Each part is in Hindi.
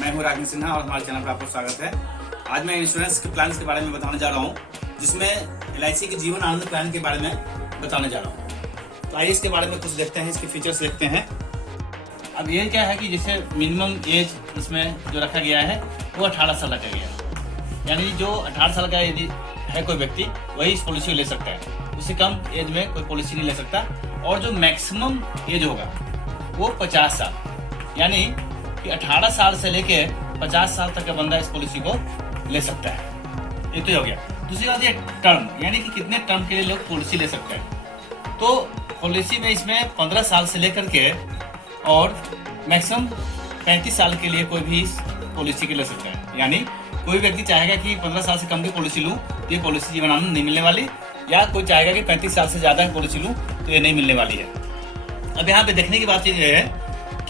मैं हूं राकेश सिन्हा और हमारे चैनल पर आपका स्वागत है। आज मैं इंश्योरेंस के प्लान के बारे में बताने जा रहा हूं, जिसमें LIC के जीवन आनंद प्लान के बारे में बताने जा रहा हूं। तो आइए इसके बारे में कुछ देखते हैं, इसके फीचर्स देखते हैं। अब ये क्या है कि जैसे मिनिमम एज इसमें जो रखा गया है वो 18 साल रखा गया है, यानी जो 18 साल का यदि है कोई व्यक्ति वही इस पॉलिसी को ले सकता है, उससे कम एज में कोई पॉलिसी नहीं ले सकता। और जो मैक्सिमम एज होगा वो 50 साल, यानी कि 18 साल से लेके 50 साल तक का बंदा इस पॉलिसी को ले सकता है। ये तो हो गया। दूसरी बात ये टर्म, यानी कि कितने टर्म के लिए लोग पॉलिसी ले सकते हैं। तो पॉलिसी में इसमें 15 साल से लेकर के और मैक्सिमम 35 साल के लिए कोई भी इस पॉलिसी के ले सकता है। यानी कोई व्यक्ति चाहेगा कि 15 साल से कम की पॉलिसी लूँ तो ये पॉलिसी जीवन आनंद नहीं मिलने वाली, या कोई चाहेगा कि 35 साल से ज़्यादा की पॉलिसी लूँ तो ये नहीं मिलने वाली है। अब यहाँ पे देखने की बात ये है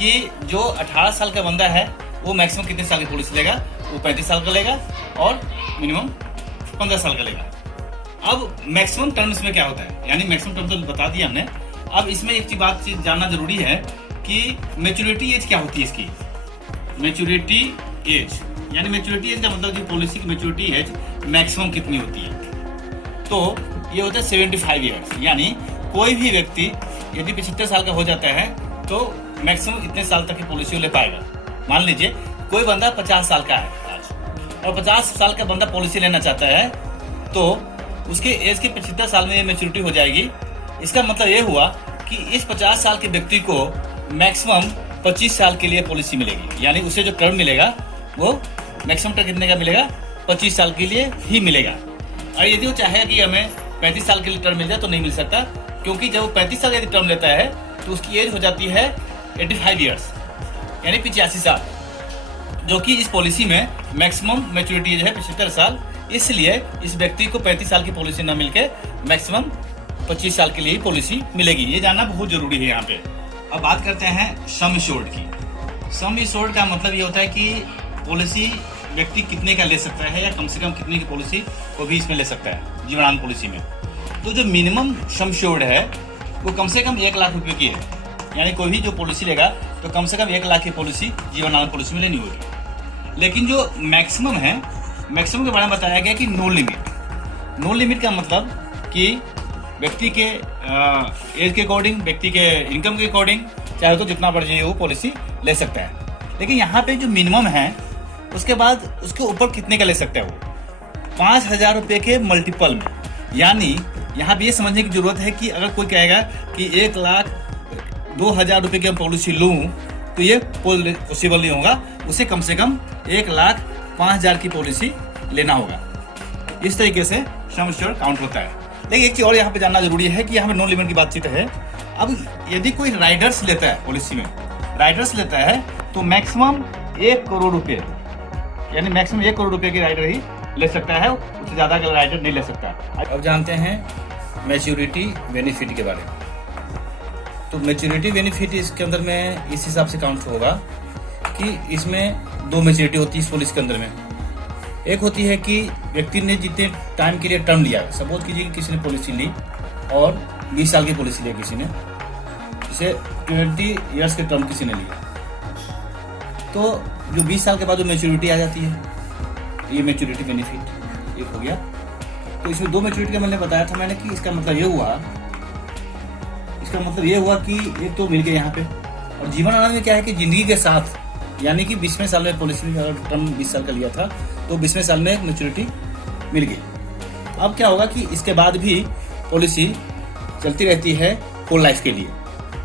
कि जो 18 साल का बंदा है वो मैक्सिमम कितने साल की पॉलिसी लेगा, वो 35 साल का लेगा और मिनिमम 15 साल का लेगा। अब मैक्सिमम टर्म इसमें क्या होता है, यानी मैक्सिमम टर्म तो बता दिया हमने। अब इसमें एक चीज जानना जरूरी है कि मैच्योरिटी एज क्या होती है इसकी। मैच्योरिटी एज यानी मैच्योरिटी एज का मतलब जो पॉलिसी की मैच्योरिटी एज मैक्सिमम कितनी होती है, तो ये होता है 75 ईयर्स। यानी कोई भी व्यक्ति यदि 75 साल का हो जाता है तो मैक्सिमम इतने साल तक की पॉलिसी ले पाएगा। मान लीजिए कोई बंदा 50 साल का है आज और 50 साल का बंदा पॉलिसी लेना चाहता है, तो उसके एज के 75 साल में ये मैच्योरिटी हो जाएगी। इसका मतलब ये हुआ कि इस 50 साल के व्यक्ति को मैक्सिमम 25 साल के लिए पॉलिसी मिलेगी, यानी उसे जो टर्म मिलेगा वो मैक्सिमम टर्म कितने का मिलेगा, 25 साल के लिए ही मिलेगा। और यदि वो चाहे कि हमें 35 साल के लिए टर्म मिल जाए तो नहीं मिल सकता, क्योंकि जब वो 35 साल यदि टर्म लेता है तो उसकी एज हो जाती है 85 ईयर्स, यानी 85 साल, जो कि इस पॉलिसी में मैक्सिमम मैच्योरिटी एज है 75 साल। इसलिए इस व्यक्ति को 35 साल की पॉलिसी न मिलके मैक्सिमम 25 साल के लिए पॉलिसी मिलेगी। ये जानना बहुत जरूरी है यहाँ पे। अब बात करते हैं सम एश्योर्ड की। सम एश्योर्ड का मतलब ये होता है कि पॉलिसी व्यक्ति कितने का ले सकता है, या कम से कम कितने की पॉलिसी को भी इसमें ले सकता है जीवन आनंद पॉलिसी में। तो जो मिनिमम सम एश्योर्ड है वो कम से कम 1 लाख रुपए की है, यानी कोई भी जो पॉलिसी लेगा तो कम से कम 1 लाख की पॉलिसी जीवन आनंद पॉलिसी में लेनी होगी। लेकिन जो मैक्सिमम है, मैक्सिमम के बारे में बताया गया कि नो लिमिट। नो लिमिट का मतलब कि व्यक्ति के एज के अकॉर्डिंग, व्यक्ति के इनकम के अकॉर्डिंग चाहे तो जितना मर्जी वो पॉलिसी ले सकता है। लेकिन यहाँ पे जो मिनिमम है उसके बाद उसके ऊपर कितने का ले सकता है वो 5,000 रुपये के मल्टीपल में। यानी यहाँ पे ये समझने की जरूरत है कि अगर कोई कहेगा कि 1,02,000 रुपये की पॉलिसी लूँ तो ये पॉसिबल नहीं होगा, उसे कम से कम 1,05,000 की पॉलिसी लेना होगा। इस तरीके से सम एश्योर्ड काउंट होता है। लेकिन एक चीज और यहाँ पे जानना जरूरी है कि यहाँ पे नो लिमिट की बातचीत है। अब यदि कोई राइडर्स लेता है पॉलिसी में, राइडर्स लेता है तो मैक्सिमम 1 करोड़ रुपये, यानी मैक्सिमम 1 करोड़ रुपये की राइडर ही ले सकता है, उससे ज़्यादा का राइडर नहीं ले सकता। अब जानते हैं मैच्योरिटी बेनिफिट के बारे में। तो मैच्योरिटी बेनिफिट इसके अंदर में इस हिसाब से काउंट होगा कि इसमें 2 मैच्योरिटी होती है इस पॉलिसी के अंदर में। एक होती है कि व्यक्ति ने जितने टाइम के लिए टर्म लिया, सपोज कीजिए कि किसी ने पॉलिसी ली और 20 साल की पॉलिसी ली किसी ने, जैसे 20 ईयर्स के टर्म किसी ने लिया, तो जो 20 साल के बाद जो मैच्योरिटी आ जाती है, ये मैच्योरिटी बेनिफिट एक हो गया। तो इसमें 2 मैच्योरिटी का मैंने बताया था मैंने कि इसका मतलब ये हुआ कि एक तो मिल गया यहाँ पे। और जीवन आनंद में क्या है कि जिंदगी के साथ, यानी कि 20वें साल में पॉलिसी अगर टर्म 20 साल का लिया था तो 20वें साल में मैच्योरिटी मिल गई। अब क्या होगा कि इसके बाद भी पॉलिसी चलती रहती है होल लाइफ के लिए।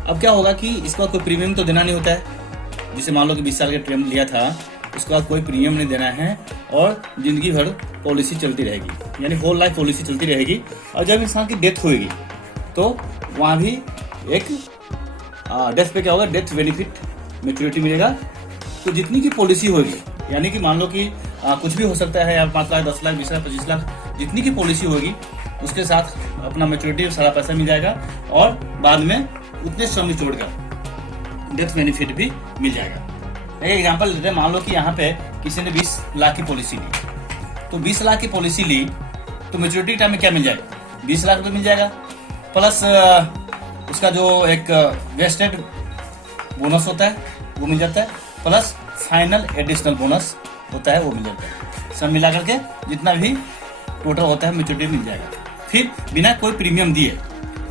अब क्या होगा कि इसके बाद कोई प्रीमियम तो देना नहीं होता है। जिसे मान लो कि 20 साल का टर्म लिया था, उसके बाद कोई प्रीमियम नहीं देना है और जिंदगी भर पॉलिसी चलती रहेगी, यानी होल लाइफ पॉलिसी चलती रहेगी। और जब इंसान की डेथ होगी तो वहाँ भी एक डेथ पे क्या होगा, डेथ बेनिफिट मैच्योरिटी मिलेगा। तो जितनी की पॉलिसी होगी, यानी कि मान लो कि कुछ भी हो सकता है, या 5 लाख, 10 लाख, 20 लाख, 25 लाख, जितनी की पॉलिसी होगी उसके साथ अपना मैच्योरिटी सारा पैसा मिल जाएगा और बाद में उतने सम एश्योर्ड का डेथ बेनिफिट भी मिल जाएगा। एक एग्जांपल लेते हैं, मान लो कि यहाँ पे किसी ने 20 लाख की पॉलिसी ली, तो 20 लाख की पॉलिसी ली तो मैच्योरिटी टाइम में क्या मिल जाएगा, 20 लाख रुपये मिल जाएगा, प्लस उसका जो एक वेस्टेड बोनस होता है वो मिल जाता है, प्लस फाइनल एडिशनल बोनस होता है वो मिल जाता है। सब मिला करके जितना भी टोटल होता है मैच्योरिटी मिल जाएगा। फिर बिना कोई प्रीमियम दिए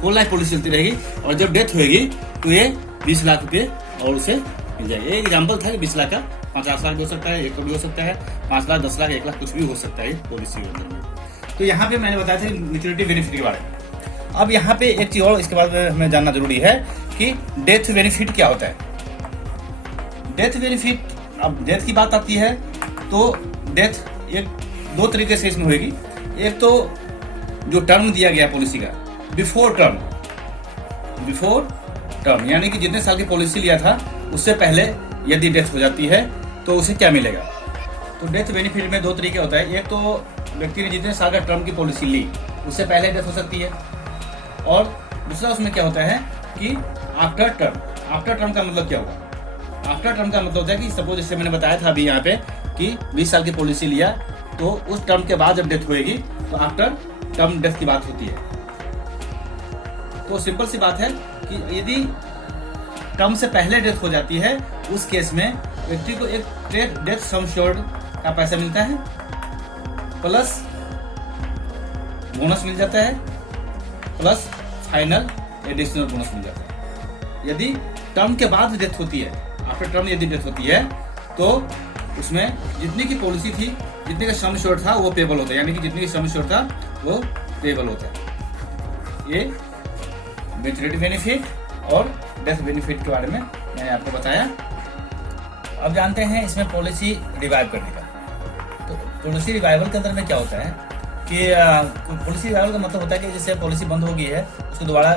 होल लाइफ पॉलिसी चलती रहेगी, और जब डेथ होएगी तो ये 20 लाख रुपये और उसे मिल जाएगा। ये एग्जाम्पल था कि 20 लाख का 50 लाख भी हो सकता है, 1 करोड़ भी हो सकता है, 5 लाख, 10 लाख, 1 लाख, कुछ भी हो सकता है पॉलिसी के अंदर में। तो यहाँ पे मैंने बताया था मैच्योरिटी बेनिफिट के बारे में। अब यहाँ पे एक चीज और इसके बाद हमें जानना जरूरी है कि डेथ बेनिफिट क्या होता है। डेथ बेनिफिट, अब डेथ की बात आती है तो डेथ एक दो तरीके से इसमें होगी। एक तो जो टर्म दिया गया पॉलिसी का बिफोर टर्म यानी कि जितने साल की पॉलिसी लिया था उससे पहले यदि डेथ हो जाती है तो उसे क्या मिलेगा। तो डेथ बेनिफिट में दो तरीके होता है। एक तो व्यक्ति ने जितने साल का टर्म की पॉलिसी ली उससे पहले डेथ हो सकती है, और दूसरा उसमें क्या होता है कि आफ्टर टर्म का मतलब क्या होगा। आफ्टर टर्म का मतलब होता है कि सपोज जैसे मैंने बताया था अभी यहाँ पे कि 20 साल की पॉलिसी लिया तो उस टर्म के बाद जब डेथ होएगी तो आफ्टर टर्म डेथ की बात होती है। तो सिंपल सी बात है कि यदि टर्म से पहले डेथ हो जाती है उस केस में व्यक्ति को एक डेथ सम श्योर्ड का पैसा मिलता है, प्लस बोनस मिल जाता है, प्लस फाइनल एडिशनल बोनस मिल जाता है। यदि टर्म के बाद डेथ होती है, आफ्टर टर्म यदि डेथ होती है तो उसमें जितनी की पॉलिसी थी, जितने का सम श्योर्ड था वो पेबल होता है, यानी कि जितने की सम श्योर्ड था वो पेबल होता है। ये मैच्योरिटी बेनिफिट और डेथ बेनिफिट के बारे में मैंने आपको बताया। अब जानते हैं इसमें पॉलिसी रिवाइव करने का। तो पॉलिसी रिवाइवल के अंदर में क्या होता है कि पॉलिसी रिवाइवल का मतलब होता है कि जैसे पॉलिसी बंद हो गई है उसको दोबारा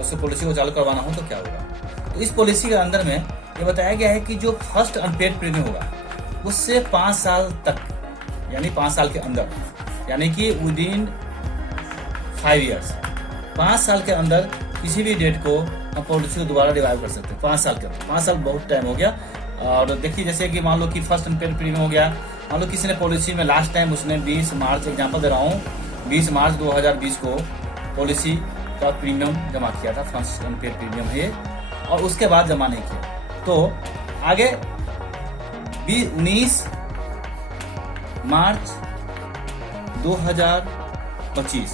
उससे पॉलिसी को चालू करवाना हो तो क्या होगा। तो इस पॉलिसी के अंदर में ये बताया गया है कि जो फर्स्ट अनपेड प्रीमियम होगा उससे 5 साल तक, यानी 5 साल के अंदर, यानी कि विदिन 5 ईयर्स, 5 साल के अंदर किसी भी डेट को हम पॉलिसी को दोबारा रिवाइव कर सकते हैं। 5 साल के अंदर, 5 साल बहुत टाइम हो गया। और देखिए जैसे कि मान लो कि फर्स्ट अनपेड प्रीमियम हो गया, मान लो किसी ने पॉलिसी में लास्ट टाइम उसने 20 मार्च, एग्जांपल दे रहा हूँ, 20 मार्च 2020 को पॉलिसी का प्रीमियम जमा किया था, फर्स्ट अनपेड प्रीमियम है, और उसके बाद जमा नहीं किया तो आगे 19 मार्च 2025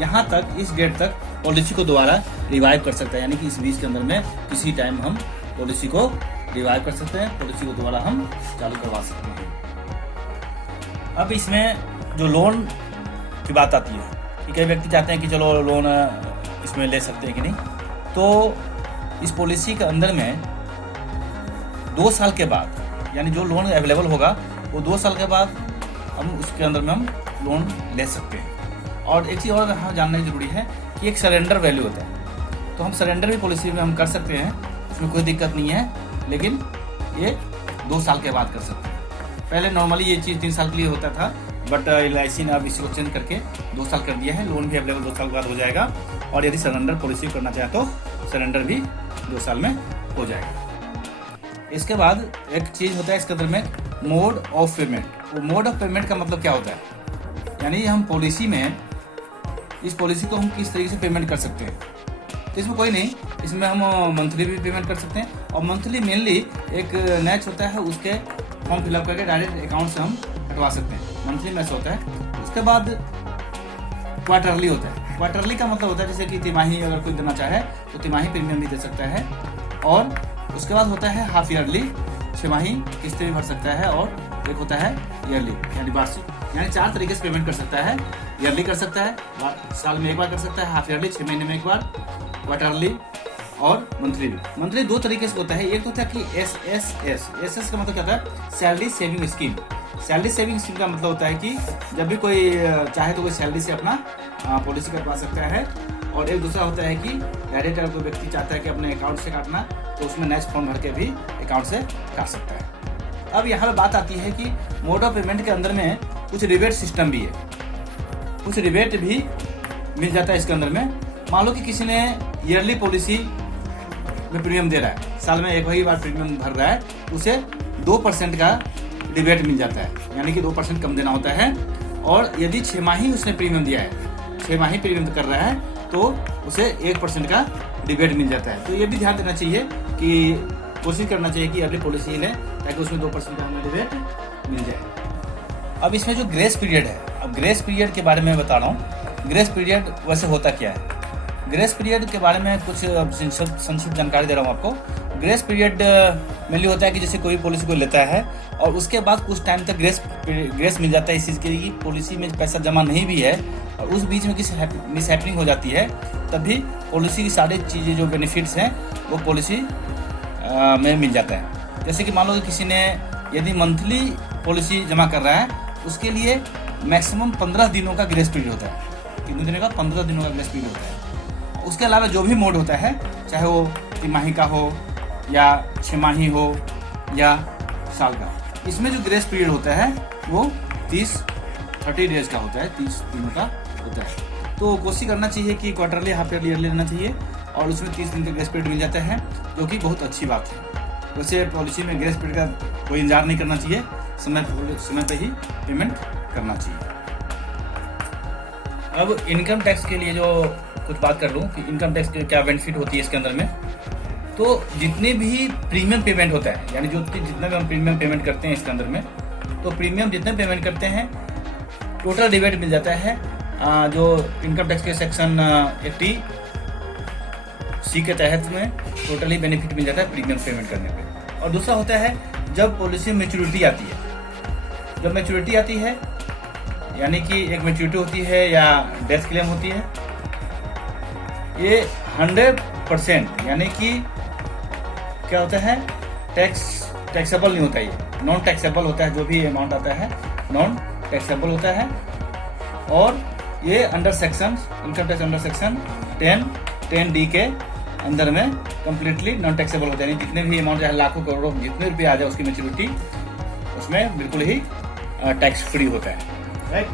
यहाँ तक, इस डेट तक पॉलिसी को दोबारा रिवाइव कर सकता है। यानी कि इस बीच के अंदर में किसी टाइम हम पॉलिसी को रिवाइव कर सकते हैं, पॉलिसी को दोबारा हम चालू करवा सकते हैं। अब इसमें जो लोन की बात आती है कि कई व्यक्ति चाहते हैं कि चलो लोन इसमें ले सकते हैं कि नहीं, तो इस पॉलिसी के अंदर में 2 साल के बाद, यानी जो लोन अवेलेबल होगा वो 2 साल के बाद हम उसके अंदर में हम लोन ले सकते हैं। और एक चीज़ और यहाँ जानना जरूरी है कि एक सरेंडर वैल्यू होता है, तो हम सरेंडर भी पॉलिसी में हम कर सकते हैं, उसमें कोई दिक्कत नहीं है, लेकिन ये 2 साल के बाद कर सकते हैं। पहले नॉर्मली ये चीज़ 3 साल के लिए होता था, बट LIC ने अब इसी को चेंज करके 2 साल कर दिया है। लोन भी अवेलेबल 2 साल के बाद हो जाएगा, और यदि सरेंडर पॉलिसी करना चाहे तो सरेंडर भी 2 साल में हो जाएगा। इसके बाद एक चीज़ होता है इसके अंदर में मोड ऑफ पेमेंट। वो मोड ऑफ पेमेंट का मतलब क्या होता है, यानी हम पॉलिसी में, इस पॉलिसी को हम किस तरीके से पेमेंट कर सकते हैं। तो इसमें कोई नहीं, इसमें हम मंथली भी पेमेंट कर सकते हैं, और मंथली मेनली एक मैच होता है, उसके फॉर्म फिलअप करके डायरेक्ट अकाउंट से हम हटवा सकते हैं, मंथली मैच होता है। उसके बाद क्वार्टरली होता है। क्वार्टरली का मतलब होता है जैसे कि तिमाही अगर कोई देना चाहे तो तिमाही प्रीमियम भी दे सकता है, और उसके बाद होता है हाफ ईयरली, 6 माही किस्तें भी भर सकता है, और एक होता है ईयरली यानी वार्षिक। यानी 4 तरीके से पेमेंट कर सकता है। ईयरली कर सकता है, साल में एक बार कर सकता है, हाफ ईयरली 6 महीने में एक बार, क्वार्टरली और मंथली भी। मंथली 2 तरीके से होता है। एक तो होता है कि एस का मतलब क्या होता है, salary saving scheme. Salary saving scheme का मतलब होता है कि जब भी कोई चाहे तो कोई सैलरी से अपना पॉलिसी करवा सकता है। और एक दूसरा होता है कि डायरेक्ट अगर कोई व्यक्ति चाहता है कि अपने अकाउंट से काटना, तो उसमें नेक्स्ट फॉर्म भर के भी अकाउंट से काट सकता है। अब यहाँ पर बात आती है कि मोड ऑफ पेमेंट के अंदर में कुछ रिबेट सिस्टम भी है, कुछ रिबेट भी मिल जाता है इसके अंदर में। मान लो कि किसी ने ईयरली पॉलिसी में प्रीमियम दे रहा है, साल में एक ही बार प्रीमियम भर रहा है, उसे 2% का रिबेट मिल जाता है, यानी कि 2% कम देना होता है। और यदि 6 माही उसने प्रीमियम दिया है, 6 माही प्रीमियम कर रहा है, तो उसे 1% का रिबेट मिल जाता है। तो ये भी ध्यान देना चाहिए कि कोशिश करना चाहिए कि अर्ली पॉलिसी लें ताकि उसमें 2% का हमें रिबेट मिल जाए। अब इसमें जो ग्रेस पीरियड है, अब ग्रेस पीरियड के बारे में बता रहा हूँ। ग्रेस पीरियड वैसे होता क्या है? ग्रेस पीरियड के बारे में कुछ संक्षिप्त जानकारी दे रहा हूँ आपको। ग्रेस पीरियड मेनली होता है कि जैसे कोई पॉलिसी को लेता है और उसके बाद कुछ टाइम तक ग्रेस मिल जाता है इस चीज़ के लिए कि पॉलिसी में पैसा जमा नहीं भी है और उस बीच में किसी मिस हैपनिंग हो जाती है, तभी पॉलिसी की सारी चीज़ें जो बेनिफिट्स हैं वो पॉलिसी में मिल जाता है। जैसे कि मान लो कि किसी ने यदि मंथली पॉलिसी जमा कर रहा है उसके लिए मैक्सिमम 15 दिनों का ग्रेस पीरियड होता है। कितने दिनों का? 15 दिनों का ग्रेस पीरियड होता है। उसके अलावा जो भी मोड होता है, चाहे वो तिमाही का हो या 6 माही हो या साल का, इसमें जो ग्रेस पीरियड होता है वो 30 डेज का होता है, 30 दिनों का होता है। तो कोशिश करना चाहिए कि क्वार्टरली, हाफ ईयरली लेना चाहिए और उसमें 30 दिन का ग्रेस पीरियड मिल जाता है, जो कि बहुत अच्छी बात है। वैसे पॉलिसी में ग्रेस पीरियड का कोई इंतजार नहीं करना चाहिए, समय पे ही पेमेंट करना चाहिए। अब इनकम टैक्स के लिए जो कुछ बात कर लूँ कि इनकम टैक्स की क्या बेनिफिट होती है इसके अंदर में। तो जितने भी प्रीमियम पेमेंट होता है, यानी जितना भी हम प्रीमियम पेमेंट करते हैं इसके अंदर में, तो प्रीमियम जितने पेमेंट करते हैं टोटल रिबेट मिल जाता है जो इनकम टैक्स के सेक्शन 80C के तहत में टोटली बेनिफिट मिल जाता है प्रीमियम पेमेंट करने पे। और दूसरा होता है जब पॉलिसी मैच्योरिटी आती है। जब मैच्योरिटी आती है यानी कि एक मैच्योरिटी होती है या डेथ क्लेम होती है, ये 100% यानी कि क्या होता है, टैक्सेबल नहीं होता, ये नॉन टैक्सेबल होता है। जो भी अमाउंट आता है नॉन टैक्सेबल होता है और ये under section income tax under section 10D के अंदर में कम्प्लीटली नॉन टैक्सेबल होता है। यानी जितने भी अमाउंट चाहे लाखों करोड़ों जितने रुपये आ जाए उसकी मैच्योरिटी उसमें बिल्कुल ही टैक्स फ्री होता है, राइट।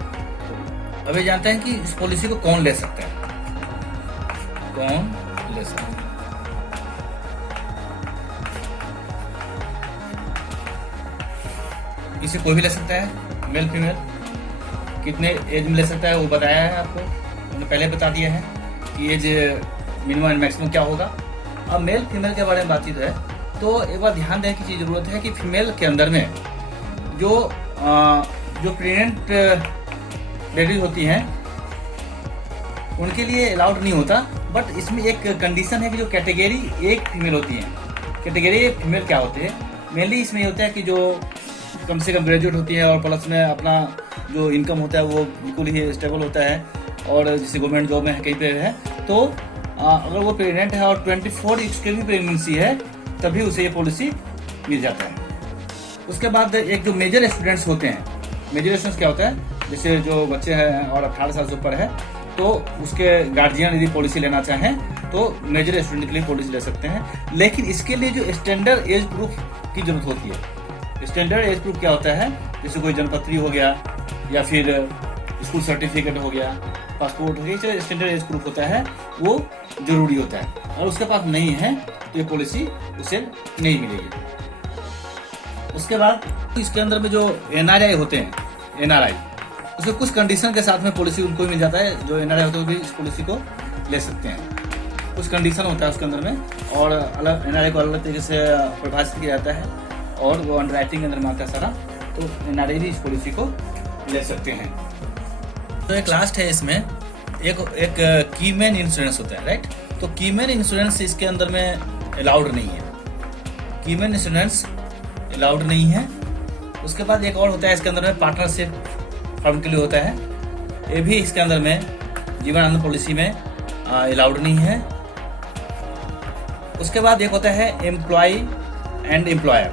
अभी जानते हैं कि इस पॉलिसी को कौन ले सकता है, कौन ले सकता है। इसे कोई भी ले सकता है, मेल फीमेल। कितने एज में ले सकता है वो बताया है आपको, मैंने पहले बता दिया है कि एज मिनिमम एंड मैक्सिमम क्या होगा। अब मेल फीमेल के बारे में बातचीत है तो एक बार ध्यान देने की जरूरत है कि फीमेल के अंदर में जो प्रेग्नेंट लेडीज होती हैं उनके लिए अलाउड नहीं होता। बट इसमें एक कंडीशन है कि जो कैटेगरी एक फीमेल होती है, कैटेगरी एक फीमेल क्या होते हैं, मेनली इसमें ये होता है कि जो कम से कम ग्रेजुएट होती है और प्लस में अपना जो इनकम होता है वो बिल्कुल ही स्टेबल होता है और जैसे गवर्नमेंट जॉब में है कहीं पे है, तो अगर वो प्रेग्नेंट है और 24 वीक्स की भी प्रेगनेंसी है तभी उसे ये पॉलिसी मिल जाता है। उसके बाद एक जो मेजर स्टूडेंट्स होते हैं, मेजर स्टूडेंट्स क्या होता है, जैसे जो बच्चे हैं और 18 साल से ऊपर है तो उसके गार्जियन यदि पॉलिसी लेना चाहें तो मेजर स्टूडेंट के लिए पॉलिसी ले सकते हैं। लेकिन इसके लिए जो स्टैंडर्ड एज प्रूफ की जरूरत होती है। स्टैंडर्ड एज प्रूफ क्या होता है, जैसे कोई जन्मपत्री हो गया या फिर स्कूल सर्टिफिकेट हो गया, पासपोर्ट हो गया, चलो स्टैंडर्ड एज प्रूफ होता है वो जरूरी होता है। और उसके पास नहीं है तो ये पॉलिसी उसे नहीं मिलेगी। उसके बाद इसके अंदर में जो NRI होते हैं, NRI उसके कुछ कंडीशन के साथ में पॉलिसी उनको ही मिल जाता है। जो NRI होते हैं वो भी इस पॉलिसी को ले सकते हैं। कुछ कंडीशन होता है उसके अंदर में और अलग NRI को अलग तरीके से परिभाषित किया जाता है और वो अंडरराइटिंग के अंदर में आता है सारा, तो NRI भी इस पॉलिसी को ले सकते हैं। तो एक लास्ट है इसमें एक कीमैन इंश्योरेंस होता है, राइट। तो कीमैन इंश्योरेंस इसके अंदर में अलाउड नहीं है, कीमैन इंश्योरेंस अलाउड नहीं है। उसके बाद एक और होता है इसके अंदर में पार्टनरशिप फर्म के लिए होता है, ये भी इसके अंदर में जीवन आनंद पॉलिसी में अलाउड नहीं है। उसके बाद एक होता है एम्प्लॉय एंड एम्प्लॉयर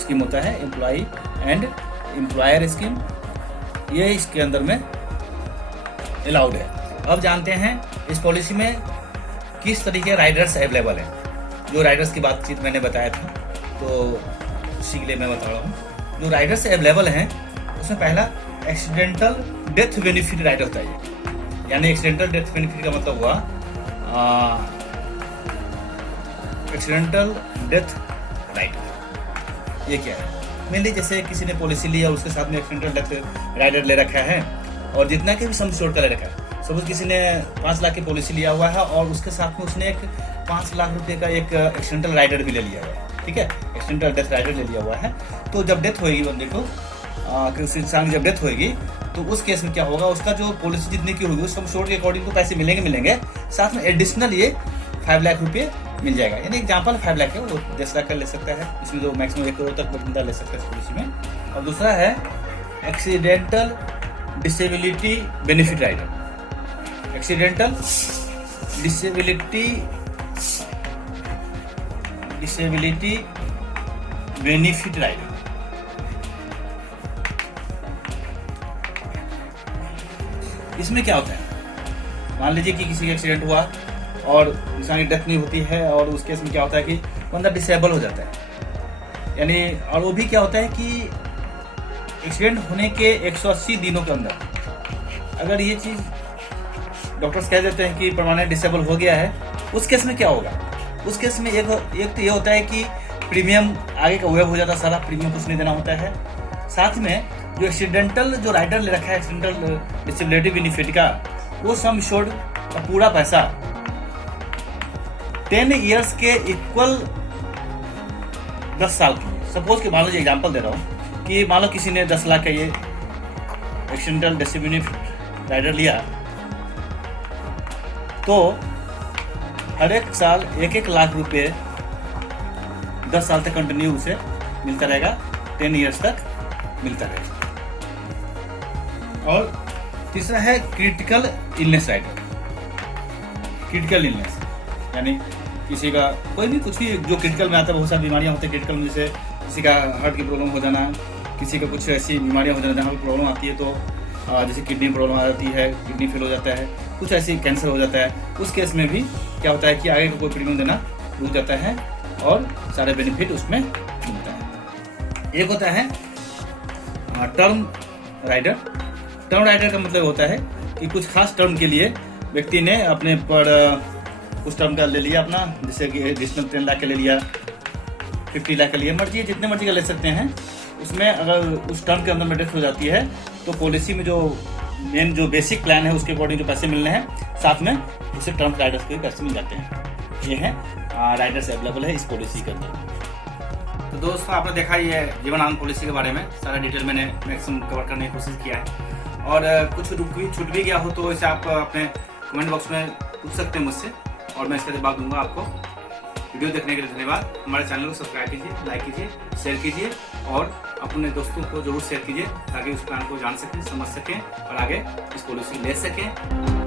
स्कीम होता है, एम्प्लॉय एंड एम्प्लॉयर स्कीम, ये इसके अंदर में अलाउड है। अब जानते हैं इस पॉलिसी में किस तरीके राइडर्स अवेलेबल हैं। जो राइडर्स की बातचीत मैंने बताया था तो उसी के लिए मैं बता रहा हूँ। जो राइडर्स अवेलेबल हैं उसमें पहला एक्सीडेंटल डेथ बेनिफिट राइडर होता है। यानी एक्सीडेंटल डेथ बेनिफिट का मतलब हुआ एक्सीडेंटल डेथ राइडर। ये क्या है, मेनली जैसे किसी ने पॉलिसी ली और उसके साथ में एक्सीडेंटल डेथ राइडर ले रखा है और जितना के भी सम इंश्योर्ड का ले रखा है। सपोज किसी ने 5 लाख की पॉलिसी लिया हुआ है और उसके साथ में उसने एक 5 लाख रुपए का एक एक्सीडेंटल राइडर भी ले लिया हुआ है, ठीक है, एक्सीडेंटल डेथ राइडर ले लिया हुआ है। तो जब डेथ होगी बंदे को, किसी इंसान की जब डेथ होगी, तो उस केस में क्या होगा, उसका जो पॉलिसी जितनी की होगी उस सम शोर के अकॉर्डिंग तो पैसे मिलेंगे, साथ में एडिशनल ये 5 लाख रुपये मिल जाएगा। यानी एग्जाम्पल 5 लाख है, वो 10 लाख का ले सकता है, इसमें जो मैक्सिमम 1 करोड़ तक बंदा ले सकता है इस पॉलिसी में। और दूसरा है accidental disability benefit rider, accidental disability benefit rider. इसमें क्या होता है, मान लीजिए कि किसी का एक्सीडेंट हुआ और इंसान की डेथ नहीं होती है, और उस केस में क्या होता है कि बंदा डिसेबल हो जाता है, यानी और वो भी क्या होता है कि एक्सीडेंट होने के 180 दिनों के अंदर अगर ये चीज़ डॉक्टर्स कह देते हैं कि परमानेंट डिसेबल हो गया है, उस केस में क्या होगा, उस केस में एक तो ये होता है कि प्रीमियम आगे का वेव हो जाता है, सारा प्रीमियम कुछ नहीं देना होता है। साथ में जो एक्सीडेंटल जो राइडर ले रखा है एक्सीडेंटल डिसेबिलिटी बेनिफिट का, वो सम इंश्योर्ड का पूरा पैसा 10 ईयर्स के इक्वल 10 साल की, सपोज कि मान लीजिए एग्जांपल दे रहा हूँ कि मान लो किसी ने 10 लाख का ये एक्सीडेंटल डिसेबिलिटी राइडर लिया, तो हर एक साल 1-1 लाख रुपए 10 साल तक कंटिन्यू उसे मिलता रहेगा, 10 ईयर्स तक मिलता रहेगा। और तीसरा है critical illness rider, critical illness यानी किसी का कोई भी कुछ भी जो क्रिटिकल में आता है, बहुत सारी बीमारियां होती है क्रिटिकल में, जैसे किसी का हार्ट की प्रॉब्लम हो जाना, किसी का कुछ ऐसी बीमारियां हो जाना जहाँ पर प्रॉब्लम आती है, तो जैसे किडनी प्रॉब्लम आ जाती है, किडनी फेल हो जाता है, कुछ ऐसी कैंसर हो जाता है, उस केस में भी क्या होता है कि आगे का कोई प्रीमियम देना रुक जाता है और सारे बेनिफिट उसमें मिलता है। एक होता है टर्म राइडर। टर्म राइडर का मतलब होता है कि कुछ खास टर्म के लिए व्यक्ति ने अपने पर कुछ टर्म का ले लिया अपना, जैसे कि एडिशनल 10 लाख का ले लिया, 50 लाख का लिया, मर्जी जितने मर्जी का ले सकते हैं। उसमें अगर उस टर्म के अंदर में डेथ हो जाती है तो पॉलिसी में जो मेन जो बेसिक प्लान है उसके अकॉर्डिंग जो पैसे मिलने हैं, साथ में उसे टर्म राइडर्स को भी पैसे मिल जाते हैं। ये है राइडर्स अवेलेबल है इस पॉलिसी के अंदर। तो दोस्तों आपने देखा ये जीवन आनंद पॉलिसी के बारे में सारा डिटेल मैंने मैक्सिमम कवर करने की कोशिश किया है, और कुछ छूट भी गया हो तो इसे आप अपने कमेंट बॉक्स में पूछ सकते हैं मुझसे, और मैं इसका जवाब दूंगा आपको। वीडियो देखने के लिए धन्यवाद। हमारे चैनल को सब्सक्राइब कीजिए, लाइक कीजिए, शेयर कीजिए, और अपने दोस्तों को जरूर शेयर कीजिए ताकि उस प्लान को जान सकें, समझ सकें और आगे इस पॉलिसी ले सकें।